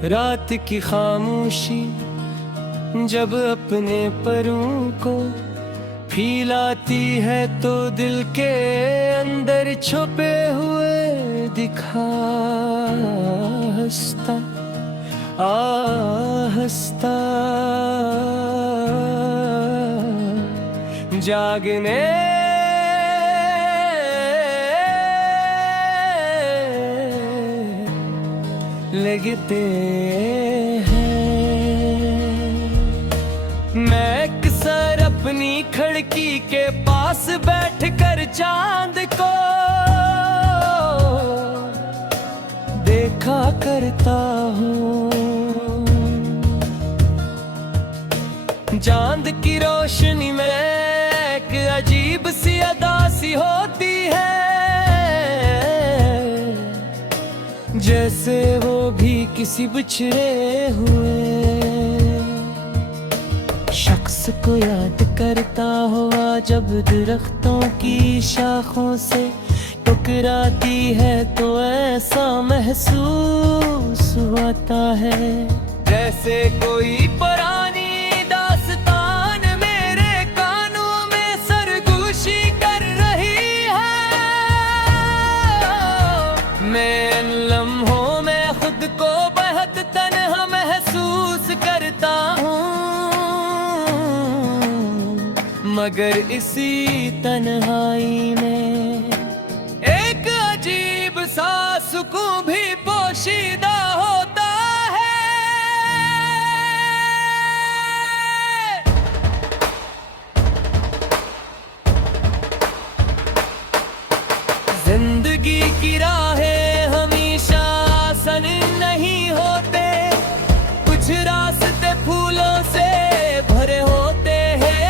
रात की खामोशी जब अपने परों को फैलाती है तो दिल के अंदर छुपे हुए दिखा हंसता हंसता जागने लगते हैं। मैं अक्सर अपनी खिड़की के पास बैठकर चांद को देखा करता हूँ। चांद की रोशनी में एक अजीब सी अदा सी होती है, जैसे वो भी किसी बिछड़े हुए शख्स को याद करता हुआ जब दरख्तों की शाखों से टकराती है तो ऐसा महसूस होता है जैसे कोई पुरानी दास्तान मेरे कानों में सरगोशी कर रही है। मैं इन लम्हों में खुद को बेहद तन्हा महसूस करता हूँ, मगर इसी तन्हाई में एक अजीब सा सुकून भी पोशीदा होता है। जिंदगी की राहें हमेशा आसान नहीं होते, कुछ रास्ते फूलों से भरे होते हैं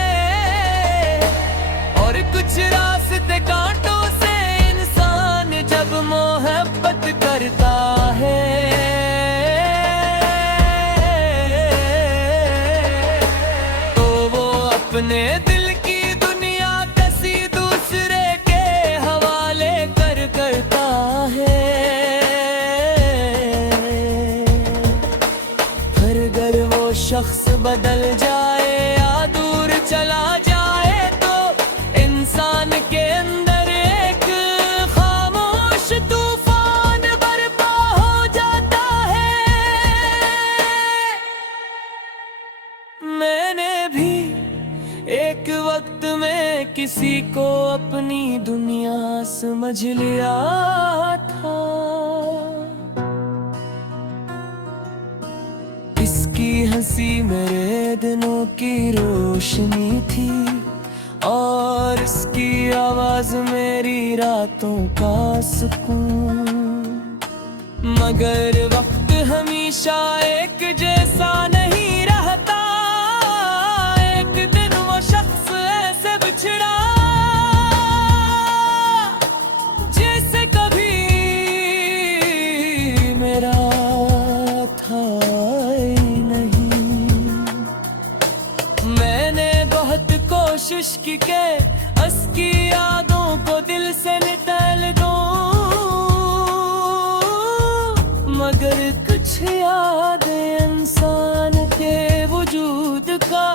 और कुछ रास्ते कांटों से। इंसान जब मोहब्बत करता है तो वो अपने दिल की दुनिया किसी दूसरे के हवाले करता है। फिर अगर वो शख्स बदल जाए या दूर चला जाए तो इंसान के अंदर एक खामोश तूफान बर्पा हो जाता है। मैंने भी एक वक्त में किसी को अपनी दुनिया समझ लिया था, इसकी हंसी मेरे दिनों की रोशनी थी और इसकी आवाज मेरी रातों का सुकून। मगर वक्त हमेशा एक जैसा नहीं रहता, एक दिन वो शख्स ऐसे बिछड़ा जैसे कभी मेरा था ही नहीं। मैंने बहुत कोशिश की के उसकी यादों को दिल से निकाल दूं, मगर कुछ याद इंसान के वजूद का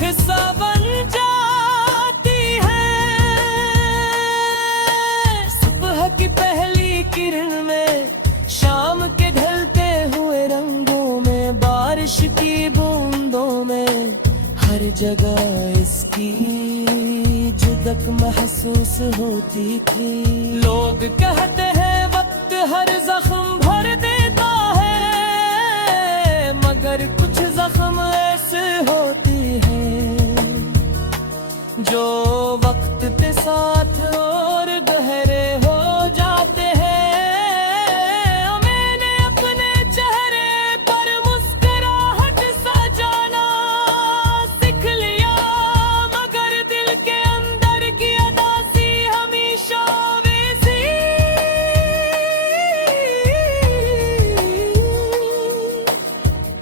हिस्सा बन जाती है। सुबह की पहली किरण में, शाम के ढलते हुए रंगों में, बारिश की बूंदों में, हर जगह इसकी जुदक महसूस होती थी। लोग कहते हैं वक्त हर जख्म भर देता है, मगर कुछ जख्म ऐसे होते हैं जो वक्त के साथ और गहरे हो जाते हैं। मैंने अपने चेहरे पर मुस्कुराहट सजाना सीख लिया, मगर दिल के अंदर की अदासी हमेशा वैसी।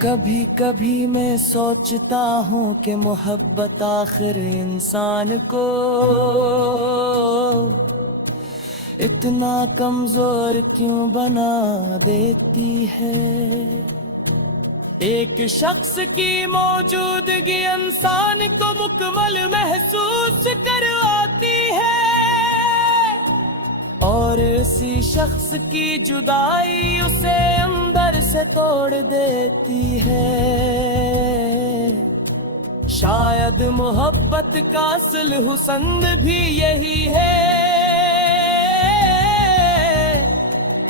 कभी कभी मैं सोचता हूँ कि मोहब्बत आखिर इंसान को इतना कमजोर क्यों बना देती है। एक शख्स की मौजूदगी इंसान को मुकम्मल महसूस करवाती है, और इसी शख्स की जुदाई उसे अंदर से तोड़ देती है। शायद मोहब्बत का असल हुस्न भी यही है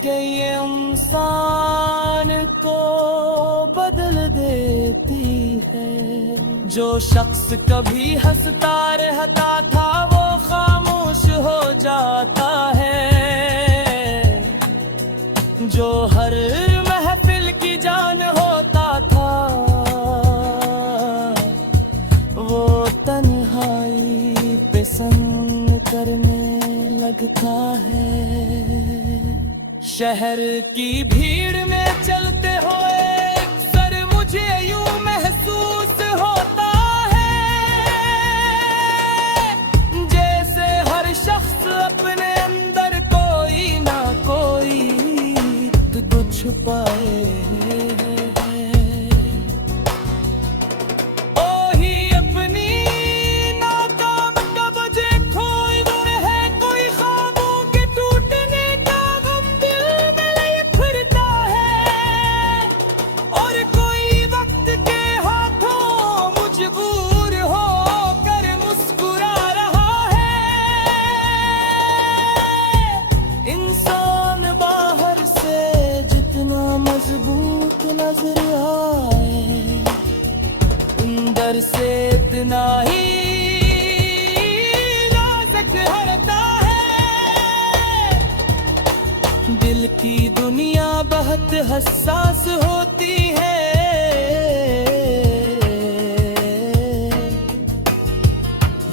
कि ये इंसान को बदल देती है। जो शख्स कभी हंसता रहता था वो खामोश हो जाता है, जो हर महफिल की जान होता था वो तन्हाई पसंद करने लगता है। शहर की भीड़ में चलते हुए अक्सर मुझे यूं महसूस होता है जैसे हर शख्स अपने अंदर कोई ना कोई तो छुपाए। नजर आए अंदर से इतना ही नाजुक हरता है। दिल की दुनिया बहुत हसास होती है,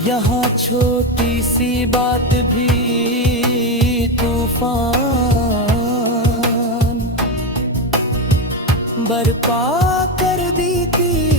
यहाँ छोटी सी बात भी तूफान बर्पा कर देती